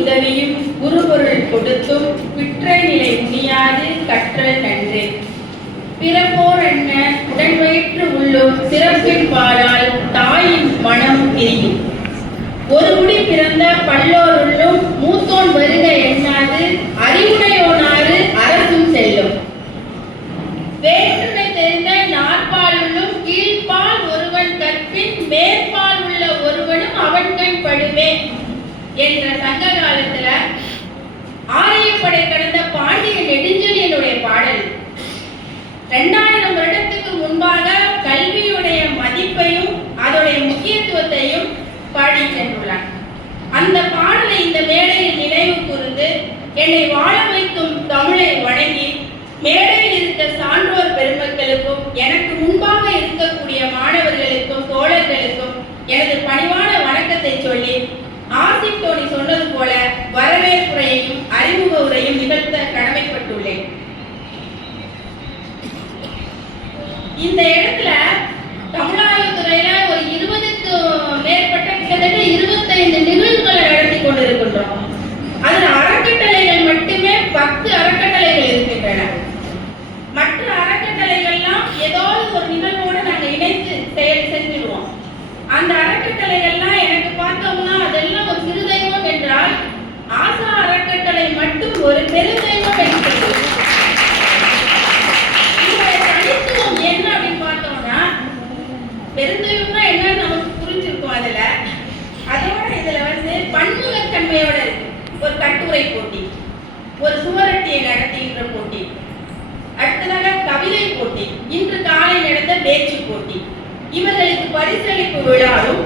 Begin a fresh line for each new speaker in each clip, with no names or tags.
உதவியும் குருபொருள் கொடுத்தும் விற்றை நிலை முடியாது கற்றல் நன்றே. பிறப்போர் என்ன? உடன் வயிற்று உள்ளும் சிறப்பின் பாடால் தாயின் மனம் எரியும் ஒரு குடி பிறந்த பல்லோருள்ளும் மூத்தோன் வருகை என்ற சங்க காலத்துல ஆரியப்படை கடந்த பாண்டிய நெடுஞ்செழியனுடைய பாடல். ரெண்டாயிரம் வருடத்துக்கு முன்பாக கல்வியுடைய மதிப்பையும் அதோடைய முக்கியத்துவத்தையும் பாடி சென்றுள்ளார் அந்த பாடலை இந்த மேடையில் நினைவு கூர்ந்து என்னை வாழ வைக்கும் தமிழை வணங்கி மேடையில் இருக்க சான்றோர் பெருமக்களுக்கும் எனக்கு முன்பாக இருக்கக்கூடிய மாணவர்களுக்கும் தோழர்களுக்கும் எனது பணிவான வணக்கத்தை சொல்லி ஆசிப் தோனி சொன்னது போல வரவேற்புரையையும் அறிமுக உரையும் நிகழ்த்த கடமைப்பட்டுள்ளேன். இந்த இடத்துல தமிழாய்வுத்துறையில மட்டும் ஒரு பெருதெய்வம் என்று சொல்லுவோம். இதோட தனித்துவம் என்ன அப்படின்னு பார்த்தோம்னா பெருந்தெய்வம்னா என்னன்னு நமக்கு புரிஞ்சிருக்கும் அதுல அதோட இதுல வந்து பன்முகத்தன்மையோட இருக்கு ஒரு கட்டுரை போட்டி ஒரு சுவரட்டியை நடத்துகின்ற போட்டி அடுத்ததாக கவிதை போட்டி இன்று காலை நடந்த பேச்சு போட்டி இவர்களுக்கு பரிசளிப்பு விழாவும்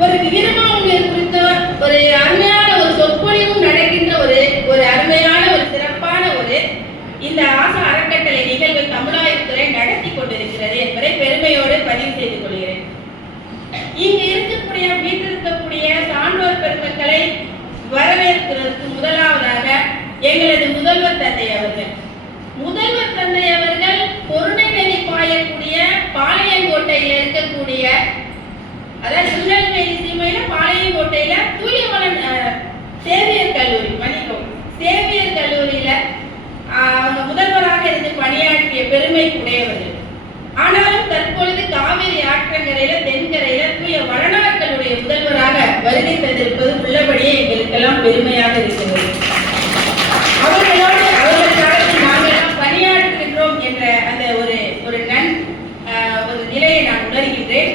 ஒரு வீரமாவுயர் குறித்த ஒரு அருமையான ஒரு சொற்பொழிவும் நடக்கின்ற ஒரு ஒரு அருமையான ஒரு சிறப்பான ஒரு இந்த ஆசா அறக்கட்டளை நிகழ்வு தமிழாயத்துறை நடத்தி கொண்டிருக்கிறது என்பதை பெருமையோடு பதிவு செய்து கொள்கிறேன் இங்கு இருக்கக்கூடிய வீட்டிருக்கக்கூடிய சான்றோர் பெருமக்களை வரவேற்கிறதுக்கு முதலாவதாக எங்களது முதல்வர் தந்தை அவர்கள் முதல்வர் தந்தை அவர்கள் பொருணை நதி பாயக்கூடிய பாளையங்கோட்டையில இருக்கக்கூடிய அதாவது திருநெல்வேலி பாளையங்கோட்டையில தூயவளன் சேவியர் கல்லூரி மன்னிக்கும் சேவியர் கல்லூரியில அவங்க முதல்வராக இருந்து பணியாற்றிய பெருமை உடையவர்கள். ஆனாலும் தற்பொழுது காவிரி ஆற்றங்கரையில தென்கரையில தூய வளனார்களுடைய முதல்வராக வருகை தந்திருப்பது உள்ளபடியே எங்களுக்கெல்லாம் பெருமையாக இருக்கிறது. அவர்களோடு அவர்களுக்காக நாங்கள் எல்லாம் பணியாற்றுகின்றோம் என்ற அந்த ஒரு ஒரு நன் ஆஹ், ஒரு நிலையை நான் உணர்கின்றேன்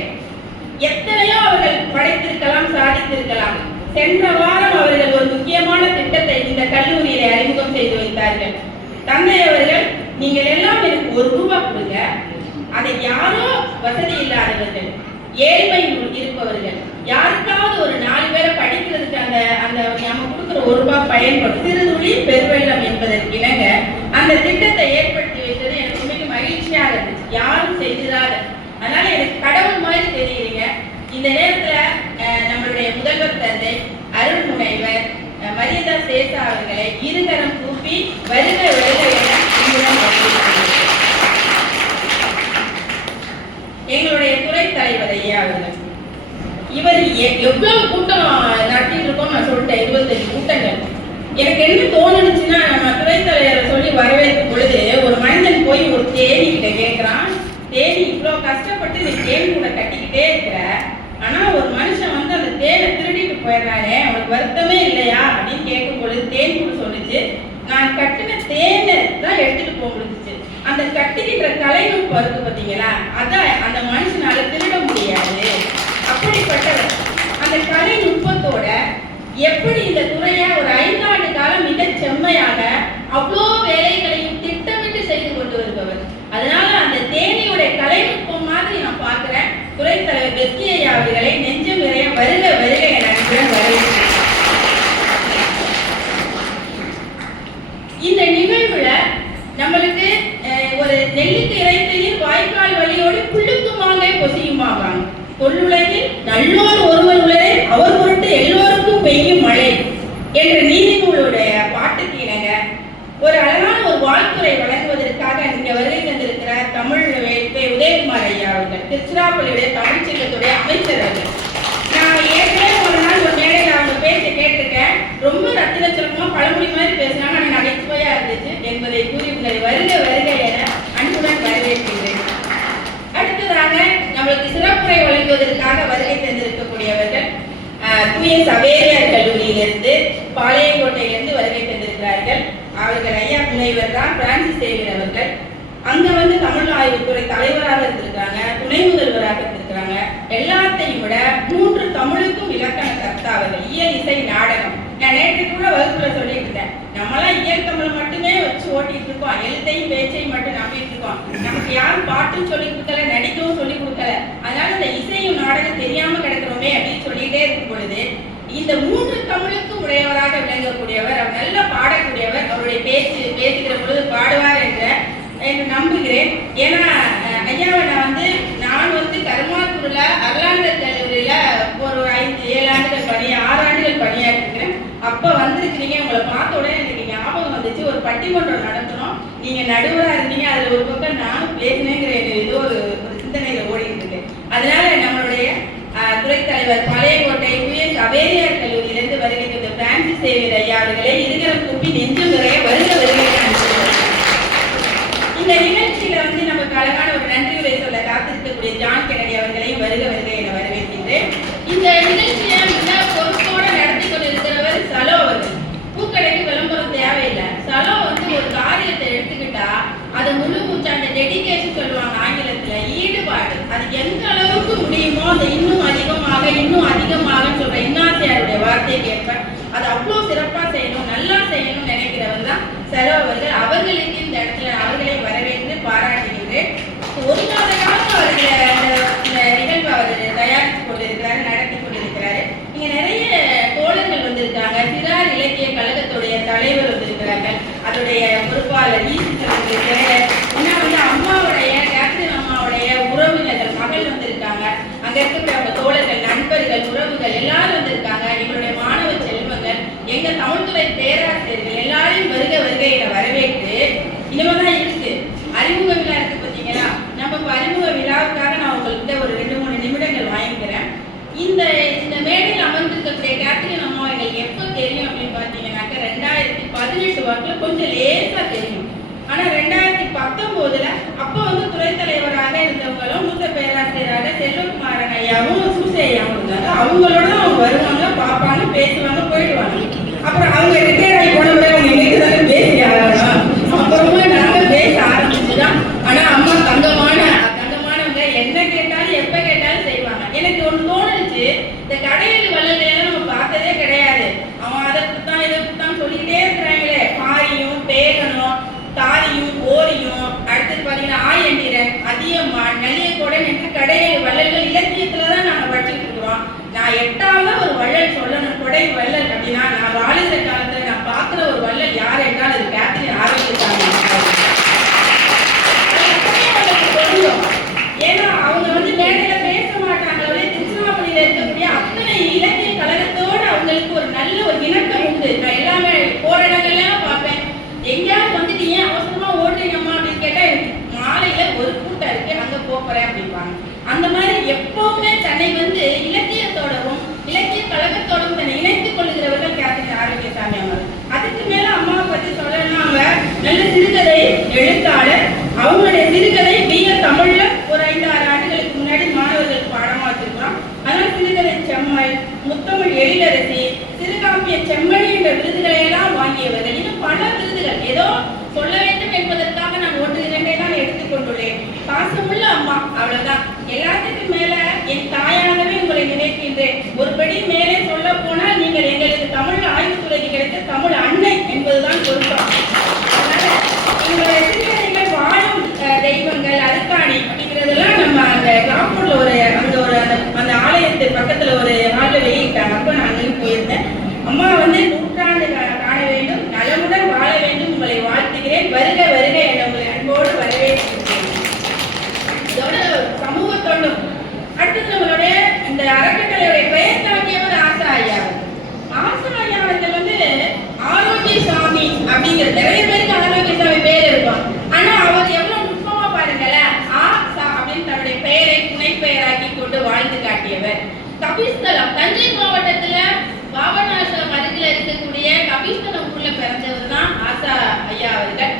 எத்தனையோ அவர்கள் படைத்திருக்கலாம் சாதித்திருக்கலாம் சென்ற வாரம் அவர்கள் ஒரு முக்கியமான திட்டத்தை இந்த கல்லூரியில அறிமுகம் செய்து வைத்தார்கள். தந்தை அவர்கள் நீங்கள் எல்லாம் எனக்கு ஒரு ரூபாய் கொடுங்க. அதை யாரோ வசதி இல்லாதவர்கள் ஏழ்மை இருப்பவர்கள் யாருக்காவது ஒரு நாலு பேரை படிக்கிறதுக்கு அந்த அந்த நம்ம கொடுக்குற ஒரு ரூபாய் பயன்படும். சிறுதுளி பெருவெள்ளம் என்பதற்கு இணங்க அந்த திட்டத்தை ஏற்படுத்தி வைத்தது எனக்கு மிக மகிழ்ச்சியாக இருந்துச்சு. யாரும் செய்திராத. அதனால எனக்கு கடவுள் மாதிரி தெரியுறீங்க இந்த நேரத்துல நம்மளுடைய முதல்வர் தந்தை அருள் முனைவர் அஹ், மரியதா சேசா அவர்களை இருகரம் கூப்பி வருக வருக என எங்களுடைய துறை தலைவர் ஐயா அவர்கள். இவர் எவ்வளவு கூட்டம் நடத்திட்டு இருக்கோம் நான் சொல்லிட்டேன் இருபத்தஞ்சு கூட்டங்கள். எனக்கு என்ன தோணுச்சுன்னா நம்ம துறை தலைவரை சொல்லி வரவேற்கும் பொழுது ஒரு மனிதன் போய் ஒரு தேனி கிட்ட கேட்கிறான். தேனி இவ்வளோ கஷ்டப்பட்டு நீ தேன் கூட கட்டிக்கிட்டே இருக்கிற ஆனா ஒரு தேனை திருடிட்டு போயிடுறானே அவனுக்கு வருத்தமே இல்லையா? அப்படின்னு கேட்கும் பொழுது தேன் கூட சொல்லிச்சு நான் கட்டின தேனை தான் எடுத்துட்டு போக முடிஞ்சுச்சு. அந்த கட்டுகின்ற கலைநுட்பம் இருக்கு பார்த்தீங்களா? அதான் அந்த மனுஷனால திருட முடியாது. அப்படிப்பட்டவர். அந்த கலை நுட்பத்தோட எப்படி இந்த துறையை ஒரு ஐந்தாண்டு காலம் மிக செம்மையாக அவ்வளோ வேலைகளையும் திட்டமிட்டு செய்து கொண்டு வருபவர். அதனால அந்த தேனியுடைய கலைநுட்பம் மாதிரி நான் பார்க்குறேன். துறை தலைவர் பெஸ்கி ஐயா அவர்களை நெஞ்சம் நிறைய வருக வருக என அன்புடன் வரவேற்கிறேன் இந்த நிகழ்வுல நம்மளுக்கு ஒரு நெல்லுக்கு இறைத்தையும் வாய்க்கால் வழியோடு புல்லுக்கு மாங்காய் பொசியுமாவாங்க பொருளுலகில் நல்லோர் ஒருவர் உள்ளதே அவர் பொருட்டு எல்லோருக்கும் பெய்யும் மழை என்ற நீதிநூலுடைய பாட்டுக்கு இணங்க ஒரு அழகான ஒரு வாழ்த்துறை வழங்குவதற்காக இங்க வருகை தந்திருக்கிற தமிழ் வே- உதயகுமார் ஐயா அவர்கள் திருச்சிராப்பள்ளியுடைய தமிழ்ச்சங்கத்துடைய அமைச்சர் அவர்கள் நான் ஏற்கனவே ஒரு நாள் ஒரு மேடையில் அவங்க பேச்ச கேட்டிருக்கேன் ரொம்ப ரத்தின கட்டுரை வழங்குவதற்காக வருகை தந்திருக்கக்கூடியவர்கள் அஹ், தூய சவேரியார் கல்லூரியிலிருந்து பாளையங்கோட்டையிலிருந்து வருகை தந்திருக்கிறார்கள் அவர்கள் ஐயா முனைவர் தான் பிரான்சிஸ் சேவியர் அவர்கள் அங்க வந்து தமிழ் ஆய்வுத்துறை தலைவராக இருந்திருக்காங்க துணை முதல்வராக எல்லாத்தையும் விட மூன்று தமிழுக்கும் இலக்கண கர்த்தாவர்கள் இயல் இசை நாடகம். நான் நேற்று கூட வகுப்புல சொல்லிட்டு இருந்தேன். நம்மளாம் இயல் தமிழ் மட்டுமே வச்சு ஓட்டிட்டு இருக்கோம். எழுத்தையும் பேச்சையும் மட்டும் நம்பிட்டு இருக்கோம். நமக்கு யாரும் பாட்டும் சொல்லி கொடுக்கல நடிக்கவும் சொல்லி கொடுக்கல. அதனால இந்த இசையும் நாடகம் தெரியாம கிடக்கிறோமே அப்படின்னு சொல்லிட்டே இருக்கும் பொழுது இந்த மூன்று தமிழுக்கும் உடையவராக விளங்கக்கூடியவர் அவர் நல்லா பாடக்கூடியவர் அவருடைய பேச்சு பேசுகிற பொழுது பாடுவார் என்ற என்று நம்புகிறேன். ஏன்னா ஐயாவை நான் வந்து நான் வந்து கருமாத்தூர்ல அருளாண்டர் கல்லூரியில ஒரு ஐந்து ஏழு ஆண்டுகள் பணி ஆறு ஆண்டுகள் பணியாற்றிருக்கிறேன் அப்ப வந்திருக்கிறீங்க உங்களை பார்த்த உடனே எனக்கு ஞாபகம் வந்துச்சு ஒரு பட்டிமன்றம் நடத்தணும். நீங்க நடுவரா இருந்தீங்க. அதுல ஒரு பக்கம் நானும் பேசினேங்கிற ஏதோ ஒரு ஒரு சிந்தனையில ஓடிட்டு இருக்கு அதனால நம்மளுடைய துறை தலைவர் பழையக்கோட்டை புயல் அவேரியார் கல்லூரியிலிருந்து வருகை தந்த பிரான்சிஸ் சேவியர் ஐயா அவர்களை இருக்கிற கூப்பி நெஞ்சு நிறைய வருக வருகை இந்த நிகழ்ச்சியில வந்து நமக்கு அழகான ஒரு நன்றி உரை சொல்ல காத்திருக்கக்கூடிய ஜான் கெனடி அவர்களையும் வருக வருகை என வரவேற்கின்றேன். இந்த நிகழ்ச்சி மிக பொறுப்போட நடத்தி கொண்டிருக்கிறவர் சலோ அவர்கள் பூக்கடைக்கு விளம்பரம் தேவையில்லை சலோ வந்து ஒரு காரியத்தை அது முழு மூச்சாண்ட அந்த டெடிகேஷன் சொல்லுவாங்க ஆங்கிலத்துல ஈடுபாடு. அது எந்த அளவுக்கு முடியுமோ அதை இன்னும் அதிகமாக இன்னும் அதிகமாக சொல்ற இன்னாசியாருடைய வார்த்தையை கேட்பேன் அது அவ்வளோ சிறப்பா செய்யணும் நல்லா செய்யணும்னு நினைக்கிறவங்க தான் செலவர்கள் அவர்களுக்கு இந்த இடத்துல அவர்களை வரவேற்று பாராட்டுகின்றேன் ஒரு மாத காலம் அவர்கள் இந்த நிகழ்வு அவர் தயாரித்து கொண்டிருக்கிறாரு நடத்தி கொண்டிருக்கிறாரு. இங்க நிறைய தோழர்கள் வந்திருக்காங்க. சிறார் இலக்கிய கழகத்துடைய தலைவர் வந்திருக்கிறார்கள். அதோடைய பொறுப்பாளர் ஈஸ்வரன் வந்திருக்காரு இன்னும் வந்து அம்மாவுடைய கேத்ரின் அம்மாவுடைய உறவினர்கள் மகள் வந்திருக்காங்க அங்க இருக்கக்கூடிய அவங்க தோழர்கள் நண்பர்கள் உறவுகள் எல்லாரும் வந்திருக்காங்க எங்களுடைய மாணவ செல்வங்கள் எங்க தமிழ்துறை பேராசிரியர்கள் எல்லாரையும் வருக வருக என வரவேற்று இனிமேதான் இருக்கு அறிமுக விழா இருக்கு பாத்தீங்களா நம்ம இப்ப அறிமுக விழாவுக்காக நான் உங்கள்கிட்ட ஒரு ரெண்டு மூணு நிமிடங்கள் வாங்கிக்கிறேன் இந்த இந்த மேடையில் அமர்ந்திருக்கக்கூடிய கேத்ரின் அம்மா எங்களுக்கு எப்போ தெரியும் அப்படின்னு பார்த்தீங்கன்னாக்க ரெண்டாயிரத்தி பதினெட்டு வாக்கில் கொஞ்சம் லேசாக தெரியும். ஆனால் ரெண்டாயிரத்தி பத்தொம்போதில் அப்போ வந்து துறை தலைவராக இருந்தவங்களும் மூத்த பேராசிரியராக செல்வகுமாரன் ஐயாவும் சூசையாவும் இருந்தாங்க. அவங்களோட தான் அவங்க வருவாங்க பார்ப்பாங்க பேசுவாங்க போயிடுவாங்க. அப்புறம் அவங்க ரிட்டையர் ஆகி போன உடனே அவங்க எங்களுக்கு தானே பேசி ஆகணும்? அப்புறமா நாங்கள் பேச ஆரம்பிச்சு தான் ஆனால் அம்மா தங்கமான தங்கமானவங்க என்ன கேட்டாலும் எப்போ கேட்டாலும் செய்வாங்க. எனக்கு ஒன்று தோணுச்சு இந்த கடையில் வேலை சிறுகதை எழுத்தாளர் அவங்களுடைய பிஏ தமிழ்ல ஒரு ஐந்து ஆறு ஆண்டுகளுக்கு முன்னாடி மாணவர்களுக்கு பாடமா வச்சிருக்கிறோம் அதனால சிறுகதை செம்மல் முத்தமிழ் எழிலரசி சிறுகாப்பிய செம்மணி என்ற விருதுகளை எல்லாம் வாங்கியவர்கள் இன்னும் பல விருதுகள் ஏதோ சொல்ல வேண்டும் என்பதற்காக நான் ஒன்று இரண்டை தான் எடுத்துக்கொண்டுள்ளேன் பாசமுள்ள அம்மா அவ்வளவுதான் எல்லாத்துக்கும் மேல என் தாயாகவே உங்களை நினைக்கின்றேன் ஒரு படி மேலே சொல்ல போனால் நீங்கள் எங்களுக்கு தமிழ் ஆய்வுத்துறைக்கு கிடைத்த தமிழ் அன்னை என்பதுதான் பொருத்தம் அதனால எங்களுடைய சிறுகதைகள் வாழும் அஹ், தெய்வங்கள் அருக்காணி அப்படிங்கிறதெல்லாம் நம்ம அந்த ஒரு அந்த ஒரு அந்த ஆலயத்து பக்கத்துல ஒரு ஹாலில் வெளியிட்டாங்க அப்ப நான் அங்கேயும் போயிருந்தேன். அம்மா வந்து நூற்றாண்டு கா- காண வேண்டும் நலமுடன் வாழ வேண்டும் உங்களை வாழ்த்துகிறேன் வருக வருக என உங்களை அன்போடு வரவேற்கிறேன் இதோட சமூக தொண்டும் அடுத்தது நம்மளுடைய இந்த அறக்கட்டளையுடைய பெயர் தாக்கியவர் ஆசா ஐயா ஆசா ஐயா அவர்கள் வந்து ஆரோக்கிய சாமி அப்படிங்கிற நிறைய பேருக்கு ஆரோக்கிய சாமி பேர் இருக்கும் ஆனா அவர் எவ்வளவு நுட்பமா பாருங்களேன் ஆசா அப்படின்னு தன்னுடைய பெயரை துணை பெயராக்கி கொண்டு வாழ்ந்து காட்டியவர் கபிஸ்தலம் தஞ்சை மாவட்டத்துல பாபநாசம் அருகில் இருக்கக்கூடிய கபிஸ்தலம் ஊர்ல பிறந்தவர் தான் ஆசா ஐயா அவர்கள்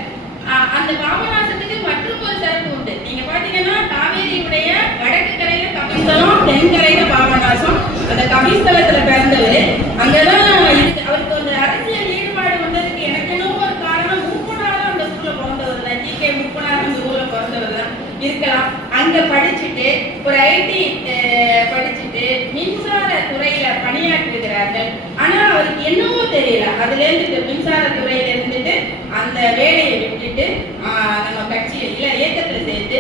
ஆஹ் அந்த பாபநாசத்துக்கு மற்றும் ஒரு சிறப்பு உண்டு நீங்க பாத்தீங்கன்னா காவேரியுடைய வடக்கு கரையில கபிஸ்தலம் கவிஸ்தலம் பாபநாசம். அந்த கவிஸ்தலத்துல பிறந்தவர். அங்கதான் அவருக்கு அந்த அரசியல் ஈடுபாடு வந்ததுக்கு எனக்கு என்னவோ ஒரு காரணம். மூப்பனாரும் அந்த ஊர்ல பிறந்தவர் தான். ஜி. கே. மூப்பனாரும் அந்த ஊர்ல பிறந்தவர் தான். இருக்கலாம். அங்க படிச்சுட்டு ஒரு ஐடி படிச்சுட்டு மின்சார துறையில பணியாற்றுகிறார்கள் ஆனா அவருக்கு என்னவோ தெரியல. அதுல இருந்து மின்சார துறையில இருந்துட்டு அந்த வேலையை விட்டுட்டு ஆஹ், நம்ம கட்சியில இல்ல இயக்கத்துல சேர்த்து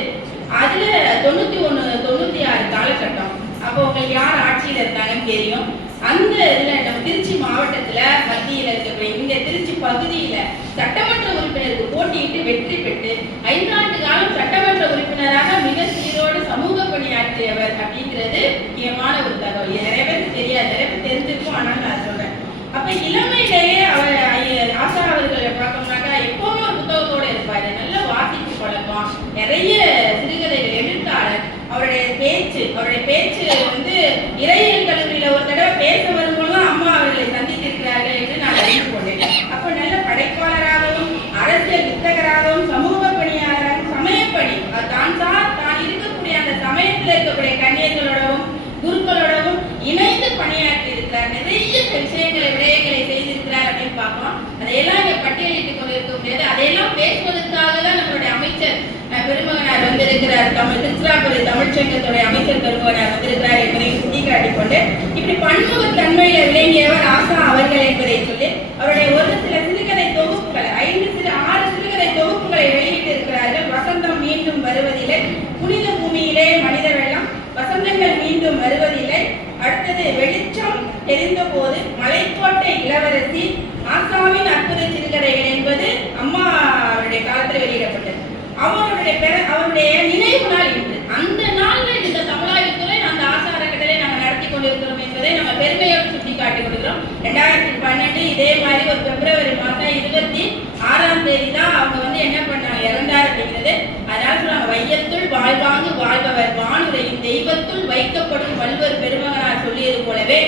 அதுல தொண்ணூத்தி ஒண்ணு தொண்ணூத்தி ஆறு காலகட்டம். அப்போ உங்களுக்கு யார் ஆட்சியில் இருந்தாங்கன்னு தெரியும். அந்த இதில் நம்ம திருச்சி மாவட்டத்தில் மத்தியில் இருக்கக்கூடிய இந்த திருச்சி பகுதியில் சட்டமன்ற உறுப்பினருக்கு போட்டியிட்டு வெற்றி பெற்று ஐந்தாண்டு காலம் சட்டமன்ற உறுப்பினராக மிக சீரோடு சமூக பணியாற்றியவர் அப்படிங்கிறது முக்கியமான ஒரு தகவல். நிறைய பேருக்கு தெரியாது நிறைய பேர் தெரிஞ்சிருக்கும் ஆனால் நான் சொல்றேன். அப்ப இளமை அவர் ஐய- ஆசா அவர்களை பார்த்தோம்னாக்கா எப்பவுமே ஒரு புத்தகத்தோட இருப்பாரு நல்ல வாசிப்பு பழக்கம் நிறைய சிறுகதைகள் எழுத்தாளர் அவருடைய பேச்சு அவருடைய பேச்சு வந்து இறையியல் கல்லூரியில ஒரு தடவை பேச வரும்போதுதான் அம்மா அவர்களை சந்தித்திருக்கிறார்கள் என்று நான் அறிந்து கொண்டேன் அப்போ நல்ல படைப்பாளராகவும் அரசியல் வித்தகராகவும் சமூக பணியாளராகவும் சமயப்பணி அது தான் சார் தான் இருக்கக்கூடிய அந்த சமயத்தில் இருக்கக்கூடிய கன்னியர்களோடவும் குருக்களோடவும் இணைந்து பணியாற்றி இருக்கிறார் நிறைய விஷயங்களை விடயங்களை செய்திருக்கிறார் அப்படின்னு பார்க்கலாம் அதையெல்லாம் இங்க பட்டியலிட்டுக் கொண்டிருக்க முடியாது அதையெல்லாம் பேசுவதற்காக தான் நம்மளுடைய அமைச்சர் அஹ், பெருமகனார் வந்திருக்கிறார் தமிழ் திருச்சிராப்பள்ளி தமிழ்ச்சங்கத்துடைய அமைச்சர் பெருமகனார் வந்திருக்கிறார் என்பதை சுட்டிக்காட்டிக் கொண்டு இப்படி பன்முக தன்மையில விளங்கியவர் ஆசா அவர்கள் என்பதை சொல்லி அவருடைய ஒரு சில சிறுகதை தொகுப்புகள் ஐந்து சிறு ஆறு சிறுகதை தொகுப்புகளை வெளியிட்டு இருக்கிறார்கள் வசந்தம் மீண்டும் வருவதில்லை. புனித பூமியிலே மனித வெள்ளம். வசந்தங்கள் மீண்டும் வருவதில்லை. அடுத்தது வெளிச்சம் தெரிந்த போது மலைக்கோட்டை இளவரசி ஆசாவின் அற்புத சிறுகதைகள் என்பது அம்மா அவருடைய காலத்தில் வெளியிடப்பட்டது. அவருடைய அவருடைய நினைவு நாள் இன்று அந்த நாள்ல இந்த தமிழாய்வுத்துறை அந்த ஆசா அறக்கட்டளை நம்ம நடத்தி கொண்டிருக்கிறோம் என்பதை நம்ம பெருமையோடு சுட்டி காட்டி கொடுக்கிறோம் ரெண்டாயிரத்தி பன்னெண்டு இதே மாதிரி ஒரு பிப்ரவரி மாதம் இருபத்தி ஆறாம் தேதி தான் அவங்க வந்து என்ன பண்ணாங்க இறந்தார் அப்படிங்கிறது அதனால சொல்லுவாங்க வையத்துள் வாழ்வாங்கு வாழ்பவர் வானுரையும் தெய்வத்துள் வைக்கப்படும் வல்வர் பெருமகனார் சொல்லியது போலவே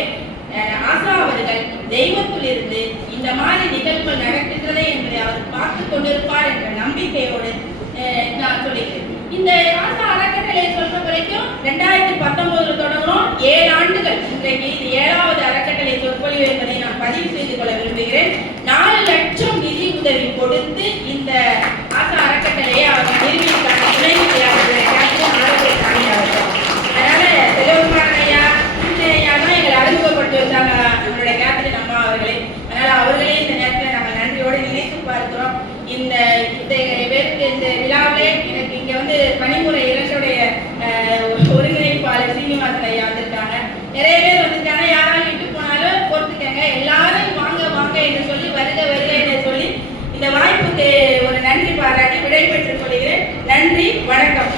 அஹ், ஆசா அவர்கள் தெய்வத்தில் இருந்து இந்த மாதிரி நிகழ்வுகள் நடக்கின்றதே என்பதை அவர் பார்த்து கொண்டிருப்பார் என்ற நம்பிக்கையோடு நான் சொல்லிக்கிறேன். இந்த ஆசா அறக்கட்டளை சொல்ற வரைக்கும் ரெண்டாயிரத்தி பத்தொன்பதுல தொடங்கணும் ஏழு ஆண்டுகள். இன்றைக்கு இது ஏழாவது அறக்கட்டளை சொற்பொழிவு என்பதை நான் பதிவு செய்து கொள்ள விரும்புகிறேன். நாலு லட்சம் நிதி உதவி கொடுத்து இந்த ஆசா அறக்கட்டளையை அவங்க நிறுவியிருக்காங்க துணை நிதியாளர்கள் கேப்டன் ஆரோக்கிய சாமி அவர்கள் அதனால செல்வகுமாரன் ஐயா கிருஷ்ணன் ஐயா தான் எங்களை அறிமுகப்படுத்தி வச்சாங்க நம்மளுடைய கேப்டன் அம்மா அவர்களே அதனால அவர்களே இந்த நேரத்தில் நாங்கள் நன்றியோடு நினைத்து பார்க்கிறோம் இந்த இந்த பேருக்கு இந்த விழாவிலே எனக்கு இங்க வந்து பணிமுறை இளைஞருடைய ஒருங்கிணைப்பாளர் சீனிவாசன் ஐயா வந்திருக்காங்க. நிறைய பேர் வந்திருக்காங்க. யாராலும் விட்டு போனாலும் பொறுத்துக்கங்க எல்லாரும் வாங்க வாங்க என்று சொல்லி வருக வருக என்று சொல்லி இந்த வாய்ப்புக்கு ஒரு நன்றி பாராட்டி விடைபெற்று சொல்கிறேன் நன்றி வணக்கம்.